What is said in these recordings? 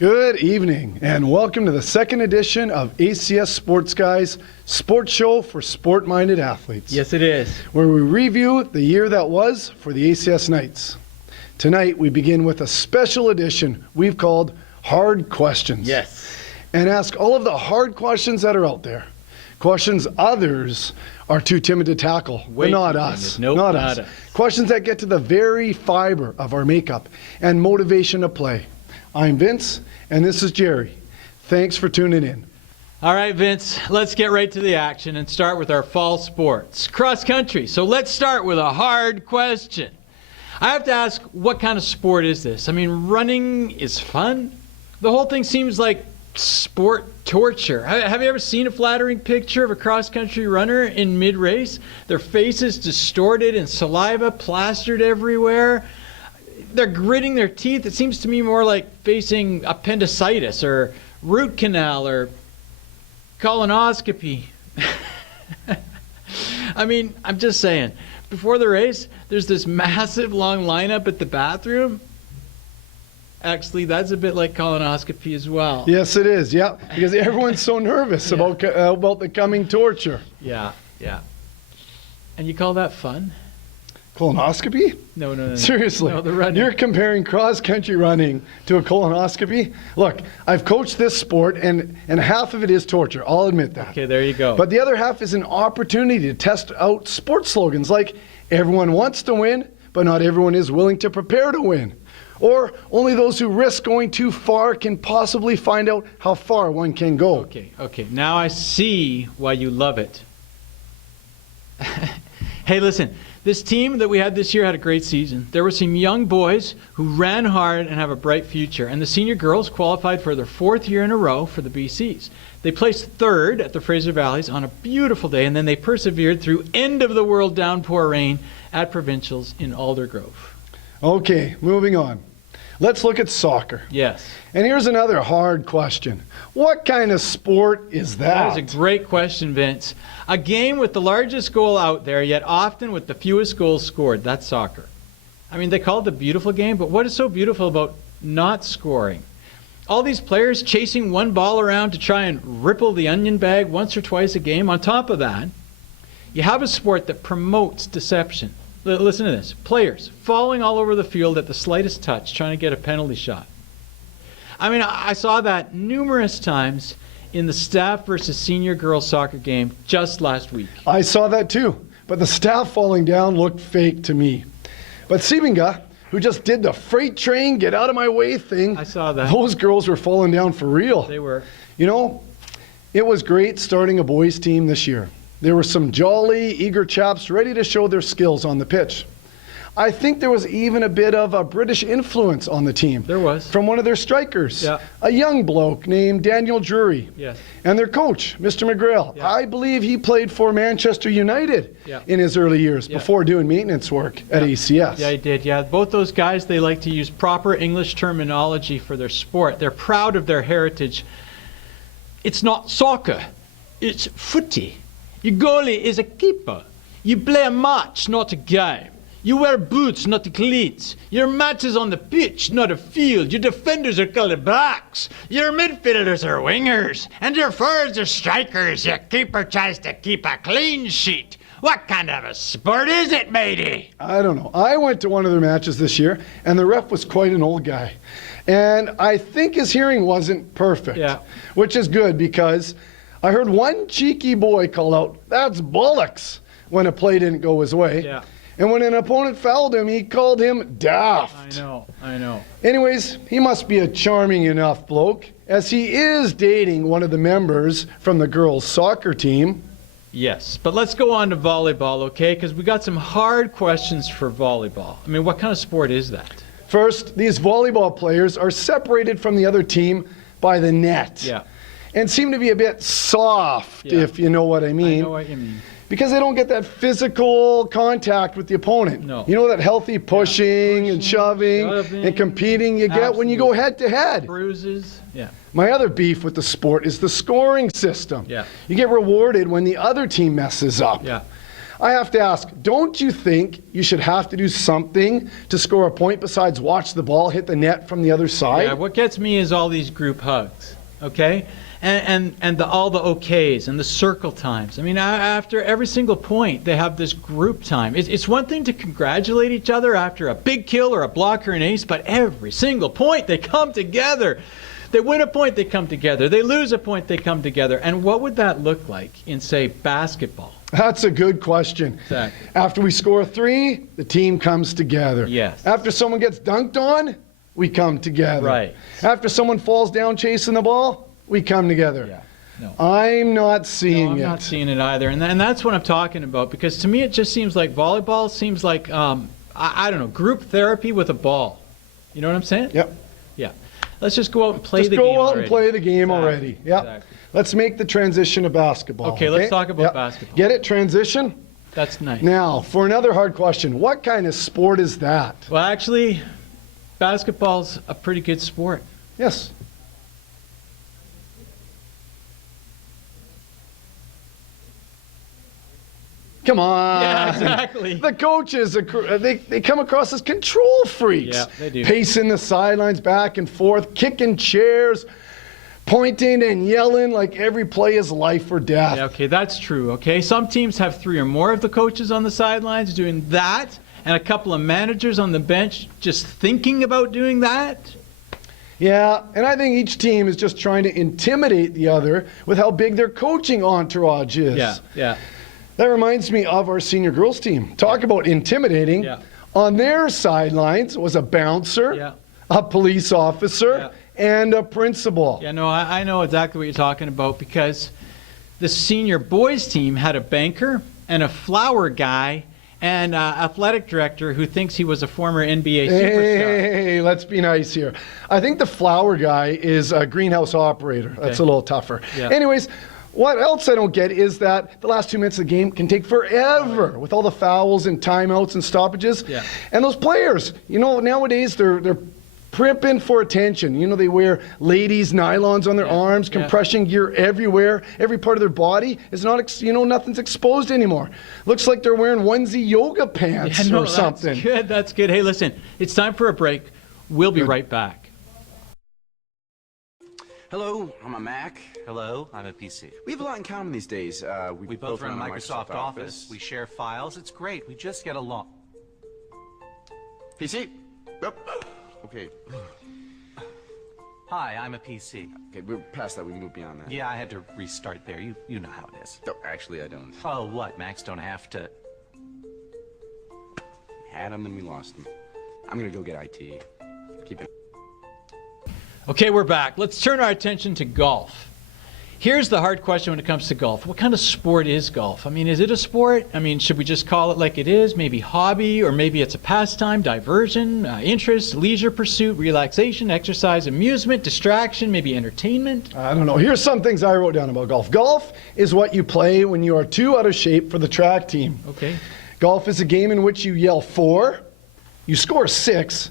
Good evening, and welcome to the second edition of ACS Sports Guys Sports Show for sport-minded athletes. Yes, it is. Where we review the year that was for the ACS Knights. Tonight, we begin with a special edition we've called Hard Questions. Yes. And ask all of the hard questions that are out there. Questions others are too timid to tackle, but not us. Nope, not us. Questions that get to the very fiber of our makeup and motivation to play. I'm Vince, and this is Jerry. Thanks for tuning in. All right, Vince, let's get right to the action and start with our fall sports. Cross country. So let's start with a hard question. I have to ask, what kind of sport is this? I mean, running is fun. The whole thing seems like sport torture. Have you ever seen a flattering picture of a cross-country runner in mid-race? Their faces distorted and saliva plastered everywhere. They're gritting their teeth. It seems to me more like facing appendicitis or root canal or colonoscopy. I mean, I'm just saying, before the race, there's this massive long lineup at the bathroom. Actually, that's a bit like colonoscopy as well. Yes, it is. Yeah, because everyone's so nervous about the coming torture. Yeah. And you call that fun? Colonoscopy? No. Seriously? No, the running. You're comparing cross-country running to a colonoscopy? Look, I've coached this sport, and half of it is torture. I'll admit that. Okay, there you go. But the other half is an opportunity to test out sports slogans like, everyone wants to win, but not everyone is willing to prepare to win. Or only those who risk going too far can possibly find out how far one can go. Okay. Now I see why you love it. Hey, listen. This team that we had this year had a great season. There were some young boys who ran hard and have a bright future. And the senior girls qualified for their fourth year in a row for the BCs. They placed third at the Fraser Valleys on a beautiful day, and then they persevered through end-of-the-world downpour rain at provincials in Aldergrove. Okay, moving on. Let's look at soccer. Yes. And here's another hard question. What kind of sport is that? That is a great question, Vince. A game with the largest goal out there, yet often with the fewest goals scored. That's soccer. I mean, they call it the beautiful game, but what is so beautiful about not scoring? All these players chasing one ball around to try and ripple the onion bag once or twice a game. On top of that, you have a sport that promotes deception. Listen to this. Players falling all over the field at the slightest touch, trying to get a penalty shot. I mean, I saw that numerous times in the staff versus senior girls soccer game just last week. I saw that too, but the staff falling down looked fake to me. But Sibinga, who just did the freight train, get out of my way thing. I saw that. Those girls were falling down for real. They were. You know, it was great starting a boys team this year. There were some jolly, eager chaps ready to show their skills on the pitch. I think there was even a bit of a British influence on the team. There was. From one of their strikers, yeah. A young bloke named Daniel Drury. Yes. And their coach, Mr. McGrail. Yeah. I believe he played for Manchester United in his early years before doing maintenance work at ACS. Yeah, he did. Yeah, both those guys, they like to use proper English terminology for their sport. They're proud of their heritage. It's not soccer. It's footy. Your goalie is a keeper. You play a match, not a game. You wear boots, not cleats. Your match is on the pitch, not a field. Your defenders are colored blacks. Your midfielders are wingers. And your forwards are strikers. Your keeper tries to keep a clean sheet. What kind of a sport is it, matey? I don't know. I went to one of their matches this year, and the ref was quite an old guy. And I think his hearing wasn't perfect. Yeah. Which is good because I heard one cheeky boy call out, "That's bollocks," when a play didn't go his way. Yeah. And when an opponent fouled him, he called him daft. I know. Anyways, he must be a charming enough bloke, as he is dating one of the members from the girls' soccer team. Yes, but let's go on to volleyball, okay? Because we got some hard questions for volleyball. I mean, what kind of sport is that? First, these volleyball players are separated from the other team by the net. Yeah. And seem to be a bit soft, if you know what I mean. I know what you mean. Because they don't get that physical contact with the opponent. No. You know, that healthy pushing and shoving and competing you get when you go head to head. Bruises. Yeah. My other beef with the sport is the scoring system. Yeah. You get rewarded when the other team messes up. Yeah. I have to ask, don't you think you should have to do something to score a point besides watch the ball hit the net from the other side? Yeah, what gets me is all these group hugs, okay? And all the okays and the circle times. I mean, after every single point, they have this group time. It's one thing to congratulate each other after a big kill or a block or an ace, but every single point, they come together. They win a point, they come together. They lose a point, they come together. And what would that look like in, say, basketball? That's a good question. Exactly. After we score 3, the team comes together. Yes. After someone gets dunked on, we come together. Right. After someone falls down chasing the ball, we come together. Yeah. No. I'm not seeing I'm it. not seeing it either. And that's what I'm talking about, because to me it just seems like volleyball seems like, I don't know, group therapy with a ball. You know what I'm saying? Yep. Yeah. Let's just go out and play Just the game go out already. and play the game Exactly. already. Yep. Exactly. Let's make the transition to basketball. Okay, let's talk about basketball. Get it? Transition? That's nice. Now, for another hard question, what kind of sport is that? Well, actually, basketball's a pretty good sport. Yes. Come on. Yeah, exactly. The coaches, they come across as control freaks. Yeah, they do. Pacing the sidelines back and forth, kicking chairs, pointing and yelling like every play is life or death. Yeah, okay, that's true, okay? Some teams have 3 or more of the coaches on the sidelines doing that, and a couple of managers on the bench just thinking about doing that. Yeah, and I think each team is just trying to intimidate the other with how big their coaching entourage is. Yeah. That reminds me of our senior girls team. Talk about intimidating. Yeah. On their sidelines was a bouncer, Yeah. a police officer, Yeah. and a principal. Yeah, no, I know exactly what you're talking about, because the senior boys team had a banker and a flower guy and an athletic director who thinks he was a former NBA superstar. Hey, let's be nice here. I think the flower guy is a greenhouse operator. That's a little tougher. Yeah. Anyways, what else I don't get is that the last 2 minutes of the game can take forever with all the fouls and timeouts and stoppages. Yeah. And those players, nowadays they're primping for attention. They wear ladies' nylons on their arms, compression gear everywhere. Every part of their body is not, nothing's exposed anymore. Looks like they're wearing onesie yoga pants or something. That's good. Hey, listen, it's time for a break. We'll be right back. Hello, I'm a Mac. Hello, I'm a PC. We have a lot in common these days. We both run a Microsoft Office. We share files. It's great. We just get along. PC? Yep. Okay. Hi, I'm a PC. Okay, we're past that. We can move beyond that. Yeah, I had to restart there. You know how it is. No, actually, I don't. Oh, what? Macs don't have to. We had them, then we lost them. I'm gonna go get IT. Keep it. Okay, we're back. Let's turn our attention to golf. Here's the hard question when it comes to golf. What kind of sport is golf? I mean, is it a sport? I mean, should we just call it like it is? Maybe hobby, or maybe it's a pastime, diversion, interest, leisure pursuit, relaxation, exercise, amusement, distraction, maybe entertainment? I don't know. Here's some things I wrote down about golf. Golf is what you play when you are too out of shape for the track team. Okay. Golf is a game in which you yell 4, you score 6,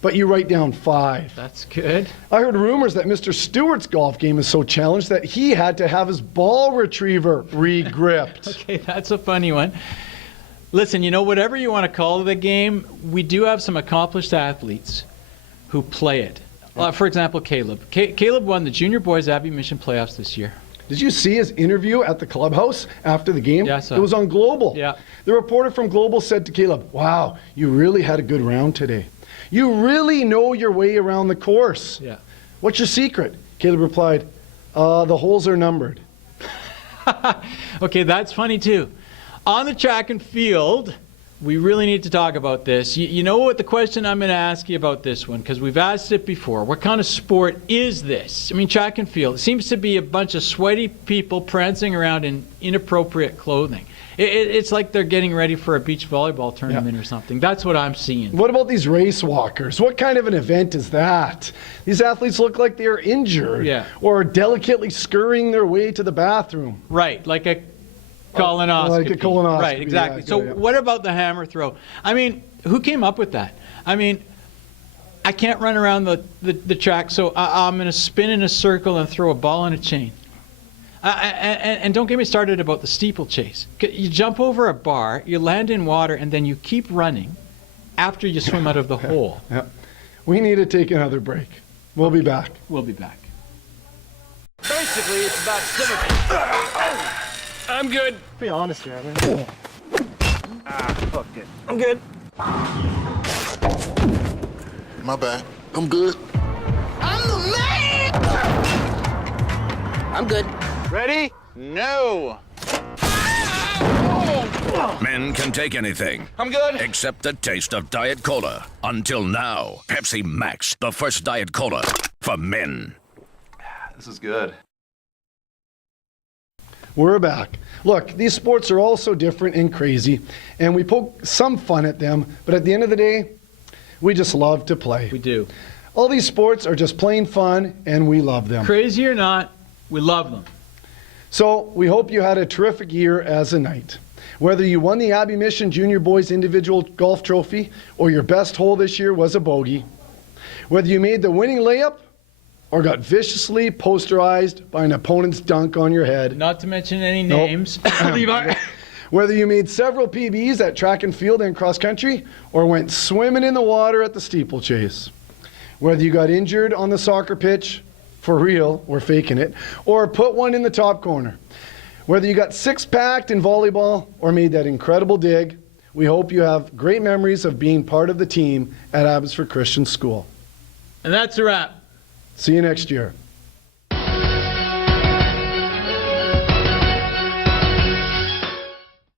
but you write down 5. That's good. I heard rumors that Mr. Stewart's golf game is so challenged that he had to have his ball retriever re-gripped. Okay, that's a funny one. Listen, whatever you want to call the game, we do have some accomplished athletes who play it. For example, Caleb. Caleb won the Junior Boys Abbey Mission playoffs this year. Did you see his interview at the clubhouse after the game? Yeah, I saw it was on Global. Yeah. The reporter from Global said to Caleb, "Wow, you really had a good round today. You really know your way around the course. Yeah. What's your secret?" Caleb replied, "The holes are numbered." Okay, that's funny too. On the track and field, we really need to talk about this. You know what the question I'm going to ask you about this one, because we've asked it before. What kind of sport is this? I mean, track and field. It seems to be a bunch of sweaty people prancing around in inappropriate clothing. It's like they're getting ready for a beach volleyball tournament or something. That's what I'm seeing. What about these race walkers? What kind of an event is that? These athletes look like they are injured or delicately scurrying their way to the bathroom. Right, like a colonoscopy. Like a colonoscopy. Right, exactly. Yeah, So yeah. what about the hammer throw? I mean, who came up with that? I mean, I can't run around the track, so I'm going to spin in a circle and throw a ball on a chain. And don't get me started about the steeplechase. You jump over a bar, you land in water, and then you keep running after you swim out of the hole. Yeah. We need to take another break. We'll be back. We'll be back. Basically, it's about symmetry. I'm good. Be honest here, man. Fuck it. I'm good. My bad. I'm good. I'm the man! I'm good. Ready? No. Men can take anything. I'm good. Except the taste of Diet Cola. Until now, Pepsi Max, the first Diet Cola for men. This is good. We're back. Look, these sports are all so different and crazy, and we poke some fun at them, but at the end of the day, we just love to play. We do. All these sports are just plain fun, and we love them. Crazy or not, we love them. So we hope you had a terrific year as a knight. Whether you won the Abbey Mission Junior Boys Individual Golf Trophy or your best hole this year was a bogey, whether you made the winning layup or got viciously posterized by an opponent's dunk on your head, Not to mention any names. Levi. whether you made several PBs at track and field and cross country or went swimming in the water at the steeplechase, whether you got injured on the soccer pitch, for real, or faking it, or put one in the top corner, whether you got six-packed in volleyball or made that incredible dig, we hope you have great memories of being part of the team at Abbotsford Christian School. And that's a wrap. See you next year.